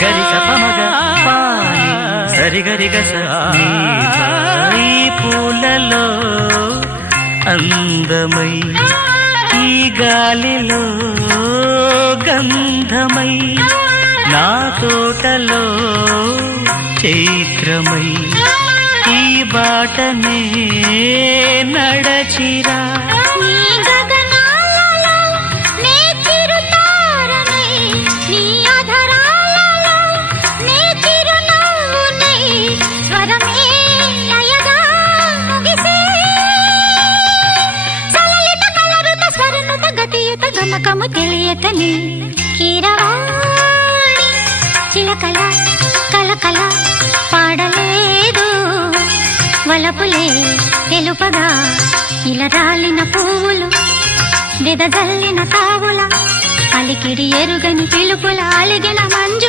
గరిస పమగ పాని సరిగరి గస ఈ పూలలో అందమై ఈ గాలిలో గంధమై నా తోటలో చైత్రమై ఈ బాటనే నడచిరా గమకము తెలియతని కీరవాణి చిలకల కలకల పాడలేదు వలపులే తెలుపగా ఇలా రాలిన పువ్వులు వెదజల్లిన తావుల అలికిడి ఎరుగని పిలుపుల అలిగిన మంజుల